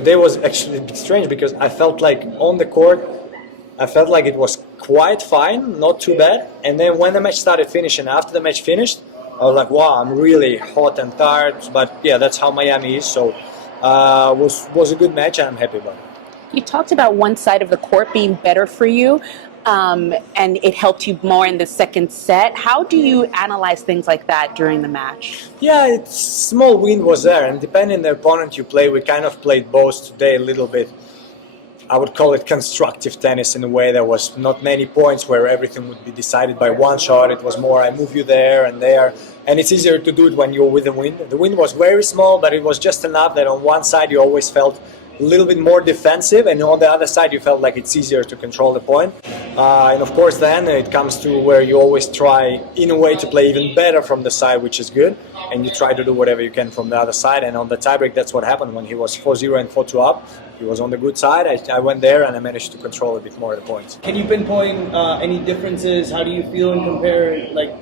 today was actually a bit strange because I felt like on the court, I felt like it was quite fine, not too bad. And then when the match started finishing, after the match finished, I was like, wow, I'm really hot and tired. But yeah, that's how Miami is. So was a good match and I'm happy about it. You talked about one side of the court being better for you, and it helped you more in the second set. How do you analyze things like that during the match? Yeah, it's small wind was there, and depending on the opponent you play, we kind of played both today a little bit. I would call it constructive tennis in a way. There was not many points where everything would be decided by one shot. It was more I move you there and there, and it's easier to do it when you're with the wind. The wind was very small, but it was just enough that on one side you always felt a little bit more defensive, and on the other side you felt like it's easier to control the point. And of course then it comes to where you always try in a way to play even better from the side, which is good, and you try to do whatever you can from the other side. And on the tiebreak, that's what happened when he was 4-0 and 4-2 up. He was on the good side. I went there and I managed to control a bit more of the points. Can you pinpoint any differences? How do you feel in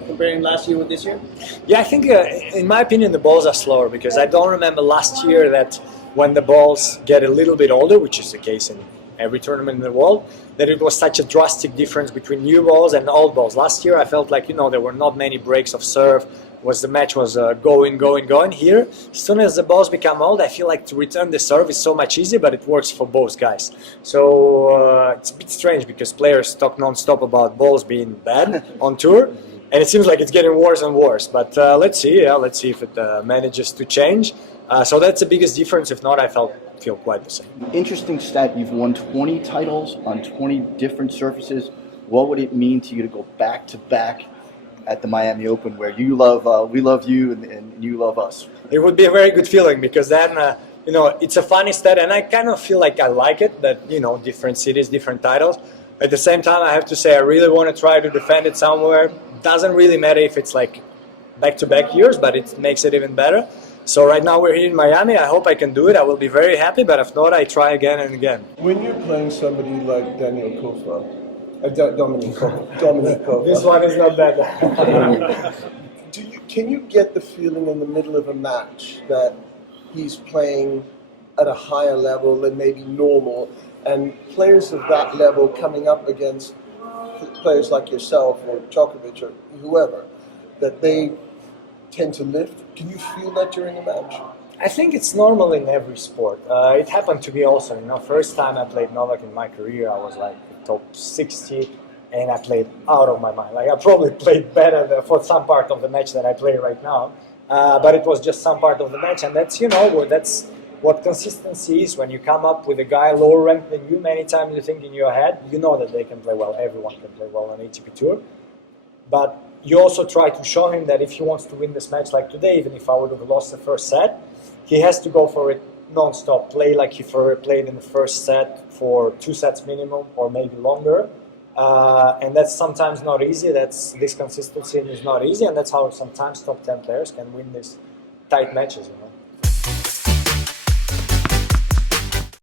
comparing last year with this year? Yeah, I think in my opinion the balls are slower, because I don't remember last year that when the balls get a little bit older, which is the case in every tournament in the world, that it was such a drastic difference between new balls and old balls. Last year I felt like, there were not many breaks of serve. The match was going. Here, as soon as the balls become old, I feel like to return the serve is so much easier, but it works for both guys. So it's a bit strange because players talk non-stop about balls being bad on tour, and it seems like it's getting worse and worse. But let's see if it manages to change. So that's the biggest difference. If not, I feel quite the same. Interesting stat, you've won 20 titles on 20 different surfaces. What would it mean to you to go back-to-back at the Miami Open, where we love you and you love us? It would be a very good feeling, because then, it's a funny stat, and I kind of feel like I like it, that, different cities, different titles. At the same time, I have to say I really want to try to defend it somewhere. Doesn't really matter if it's like back-to-back years, but it makes it even better. So right now we're here in Miami. I hope I can do it. I will be very happy, but if not, I try again and again. When you're playing somebody like Dominic Kofa. This one is not bad. Can you get the feeling in the middle of a match that he's playing at a higher level than maybe normal, and players of that level coming up against players like yourself or Djokovic or whoever, that they tend to lift? Can you feel that during a match? I think it's normal in every sport. It happened to me also. First time I played Novak in my career, I was like top 60, and I played out of my mind. Like I probably played better for some part of the match that I play right now, but it was just some part of the match, and that's that's what consistency is. When you come up with a guy lower ranked than you, many times you think in your head, that they can play well. Everyone can play well on ATP Tour, but you also try to show him that if he wants to win this match like today, even if I would have lost the first set, he has to go for it non-stop, play like he played in the first set for 2 sets minimum or maybe longer. And that's sometimes not easy. This consistency is not easy, and that's how sometimes top 10 players can win these tight matches.